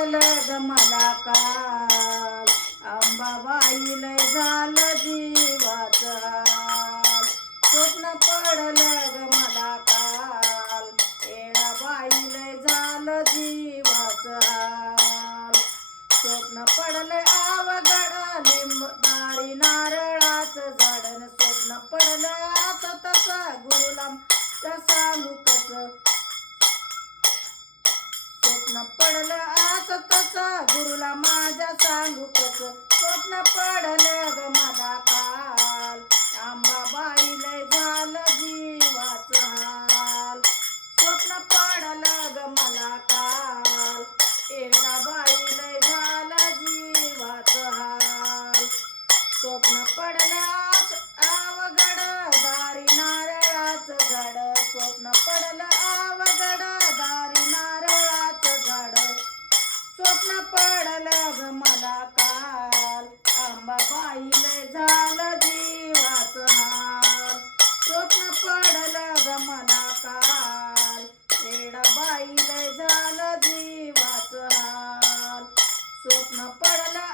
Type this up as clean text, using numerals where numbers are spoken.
पडलं ग मला काल, अंबाबाई लय झालं जीवाचं हाल. स्वप्न पडलं ग मला काल, येडाबाई लय झालं जीवाचं हाल. स्वप्न पडलंय अवघड लिंबदारी नारळाचं झाडन. स्वप्न पडलंय असं तसं गुरुला सांगू कसं. स्वप्न पडलं असं तसं गुरुला माझ्या सांगू कसं. स्वप्न पडलं ग मला काल, अंबाबाई लय झालं जीवाचं हाल. स्वप्न पडलं ग मला काल, येडाबाई लय झालं जीवाचं हाल. स्वप्न पडलं अवघड दारी नारळाचं झाड. स्वप्न पडलं अवघड दारी नारळाचं झाड. स्वप्न पडलं ग मला काल, अंबाबाई लय झालं जीवाचं हाल. स्वप्न पडलं ग मला काल, येडाबाई लय झालं जीवाचं हाल. स्वप्न पडलं